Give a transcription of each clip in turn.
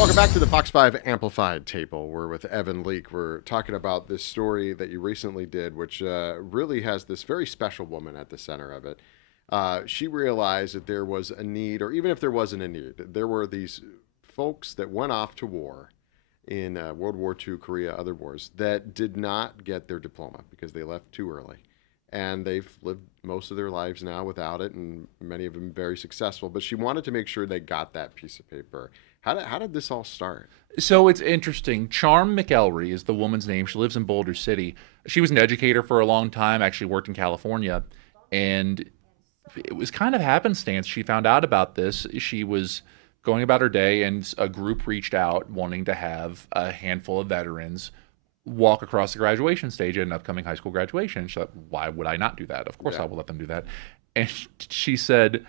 Welcome back to the Fox 5 Amplified Table. We're with Evan Leake. We're talking about this story that you recently did, which really has this very special woman at the center of it. She realized that there was a need, or even if there wasn't a need, there were these folks that went off to war in World War II, Korea, other wars, that did not get their diploma because they left too early. And they've lived most of their lives now without it, and many of them very successful. But she wanted to make sure they got that piece of paper. How did this all start? So it's interesting. Charm McElry is the woman's name. She lives in Boulder City. She was an educator for a long time, actually worked in California. And it was kind of happenstance. She found out about this. She was going about her day, and a group reached out wanting to have a handful of veterans walk across the graduation stage at an upcoming high school graduation. She thought, why would I not do that? Of course I will let them do that. And she said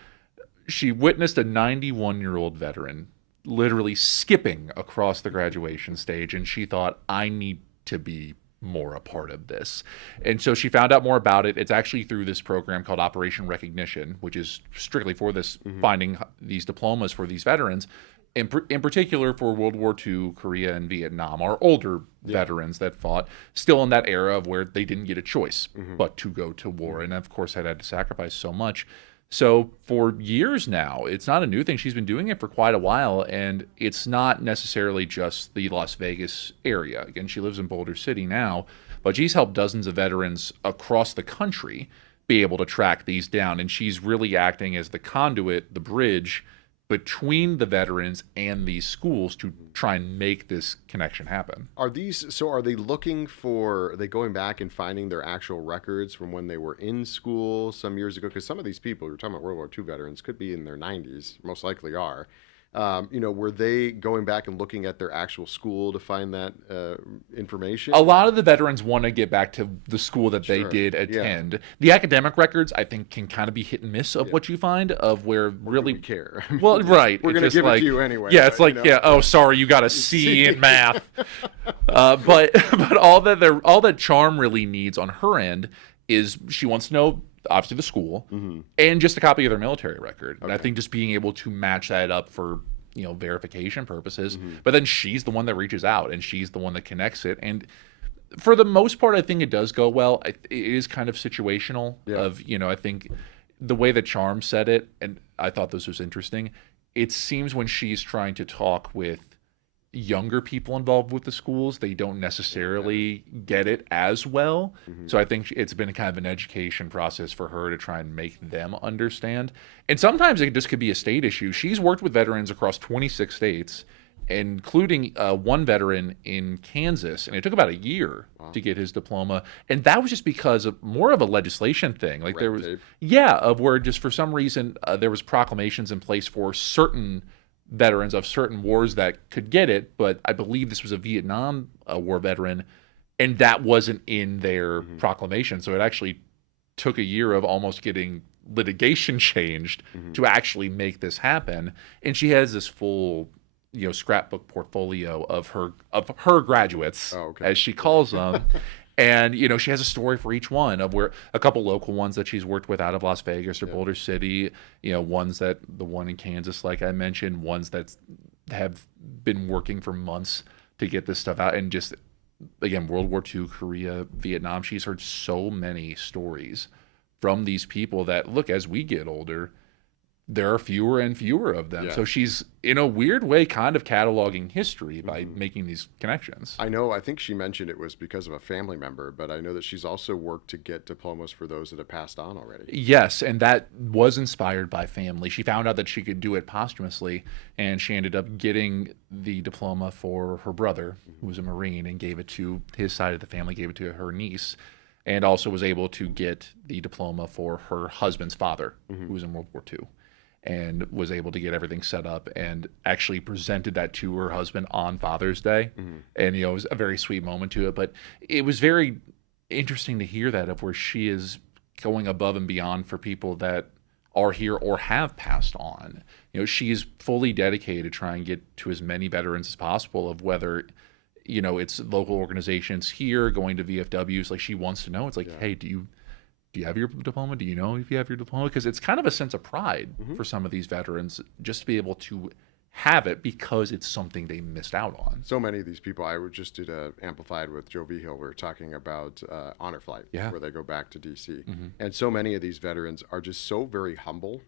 she witnessed a 91-year-old veteran literally skipping across the graduation stage, and she thought, I need to be more a part of this. And so she found out more about it. It's actually through this program called Operation Recognition, which is strictly for this, finding these diplomas for these veterans, in particular for World War II, Korea, and Vietnam, our older veterans that fought still in that era of where they didn't get a choice but to go to war, and of course had to sacrifice so much. So for years now, it's not a new thing. She's been doing it for quite a while, and it's not necessarily just the Las Vegas area. Again, she lives in Boulder City now, but she's helped dozens of veterans across the country be able to track these down, and she's really acting as the conduit, the bridge between the veterans and these schools to try and make this connection happen. Are they looking for, are they going back and finding their actual records from when they were in school some years ago? Because some of these people, you're talking about World War II veterans, could be in their 90s, most likely are. Were they going back and looking at their actual school to find that information? A lot of the veterans want to get back to the school that they did attend. The academic records, I think, can kind of be hit and miss of what you find, of where really... We care. Well, right. We're going to give it to you anyway. Yeah, it's like, oh, sorry, you got a C in math. But all that Charm really needs on her end is she wants to know, obviously, the school and just a copy of their military record. And I think just being able to match that up for verification purposes. But then she's the one that reaches out, and she's the one that connects it. And for the most part, I think it does go well. It is kind of situational. I think the way that Charm said it, and I thought this was interesting. It seems when she's trying to talk with younger people involved with the schools, they don't necessarily get it as well. So I think it's been kind of an education process for her to try and make them understand. And sometimes it just could be a state issue. She's worked with veterans across 26 states, including one veteran in Kansas, and it took about a year to get his diploma. And that was just because of more of a legislation thing. Like there was, of where just for some reason there was proclamations in place for certain veterans of certain wars that could get it, but I believe this was a Vietnam War veteran, and that wasn't in their proclamation. So it actually took a year of almost getting litigation changed to actually make this happen. And she has this full, scrapbook portfolio of her graduates, as she calls them. And, she has a story for each one of where a couple local ones that she's worked with out of Las Vegas or Boulder City, ones that the one in Kansas, like I mentioned, ones that have been working for months to get this stuff out. And just, again, World War II, Korea, Vietnam, she's heard so many stories from these people that, look, as we get older, there are fewer and fewer of them. So she's, in a weird way, kind of cataloging history by making these connections. I think she mentioned it was because of a family member, but I know that she's also worked to get diplomas for those that have passed on already. Yes, and that was inspired by family. She found out that she could do it posthumously, and she ended up getting the diploma for her brother, who was a Marine, and gave it to his side of the family, gave it to her niece, and also was able to get the diploma for her husband's father, who was in World War II. And was able to get everything set up and actually presented that to her husband on Father's Day. And, it was a very sweet moment to it. But it was very interesting to hear that, of where she is going above and beyond for people that are here or have passed on. She's fully dedicated to try and get to as many veterans as possible, of whether, it's local organizations here, going to VFWs. Like, she wants to know. It's like, hey, do you have your diploma? Do you know if you have your diploma? Because it's kind of a sense of pride for some of these veterans just to be able to have it because it's something they missed out on. So many of these people, I would just did a Amplified with Joe Vigil. We were talking about Honor Flight, Yeah. where they go back to DC. And so many of these veterans are just so very humble.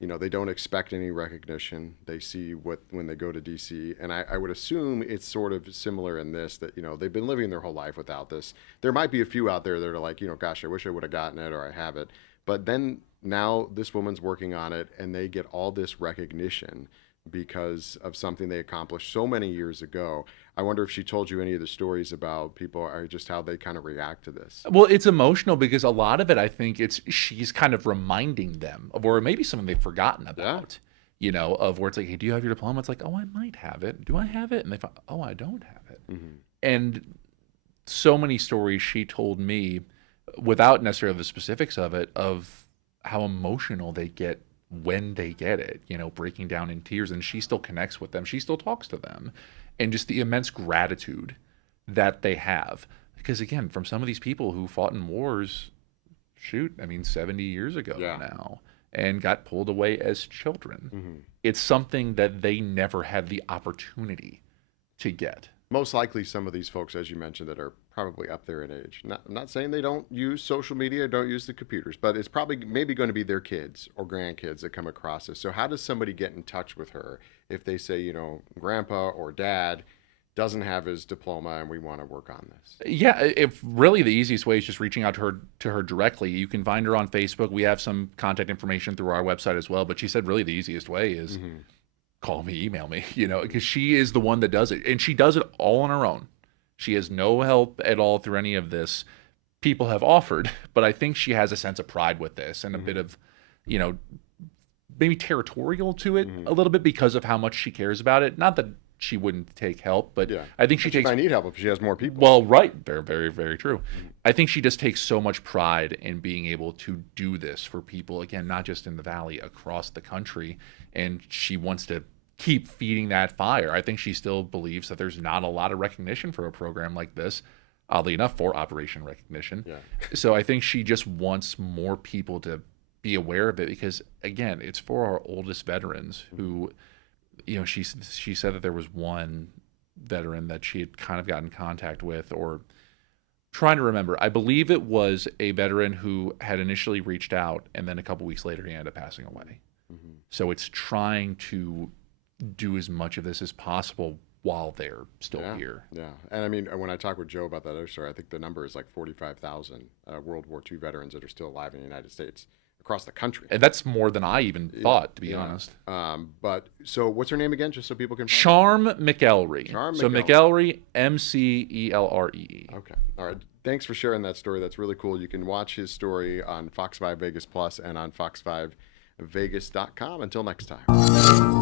You know, they don't expect any recognition. They see what when they go to DC. And I would assume it's sort of similar in this, that, you know, they've been living their whole life without this. There might be a few out there that are like, you know, gosh, I wish I would have gotten it, or I have it. But then now this woman's working on it, and they get all this recognition because of something they accomplished so many years ago. I wonder if she told you any of the stories about people, or just how they kind of react to this. Well, it's emotional because a lot of it, I think she's kind of reminding them of, or maybe something they've forgotten about, you know, of where it's like, hey, do you have your diploma? It's like, oh, I might have it. Do I have it? And they find, oh, I don't have it. And so many stories she told me, without necessarily the specifics of it, of how emotional they get when they get it, you know, breaking down in tears. And she still connects with them. She still talks to them. And just the immense gratitude that they have. Because again, from some of these people who fought in wars, 70 years ago now, and got pulled away as children. It's something that they never had the opportunity to get. Most likely some of these folks, as you mentioned, that are probably up there in age. I'm not saying they don't use social media, don't use the computers, but it's probably maybe going to be their kids or grandkids that come across this. So how does somebody get in touch with her if they say, you know, grandpa or dad doesn't have his diploma and we want to work on this? Yeah, if really the easiest way is just reaching out to her directly. You can find her on Facebook. We have some contact information through our website as well, but she said really the easiest way is call me, email me, you know, because she is the one that does it, and she does it all on her own. She has no help at all through any of this. People have offered, but I think she has a sense of pride with this and a bit of, you know, maybe territorial to it a little bit because of how much she cares about it. Not that she wouldn't take help, but I think she might need help if she has more people. Well, right. Very, very, very true. I think she just takes so much pride in being able to do this for people, again, not just in the Valley, across the country. And she wants to keep feeding that fire. I think she still believes that there's not a lot of recognition for a program like this, oddly enough, for Operation Recognition. So I think she just wants more people to be aware of it because, again, it's for our oldest veterans who, you know, she said that there was one veteran that she had kind of gotten in contact with, or trying to remember. I believe it was a veteran who had initially reached out, and then a couple weeks later he ended up passing away. So it's trying to do as much of this as possible while they're still here. And I mean, when I talk with Joe about that other story, I think the number is like 45,000 World War II veterans that are still alive in the United States across the country. And that's more than I even thought, to be honest. But so what's her name again, just so people can find Charm McElree. So McElree, McElree. Okay. All right. Thanks for sharing that story. That's really cool. You can watch his story on Fox 5 Vegas Plus and on fox5vegas.com. Until next time.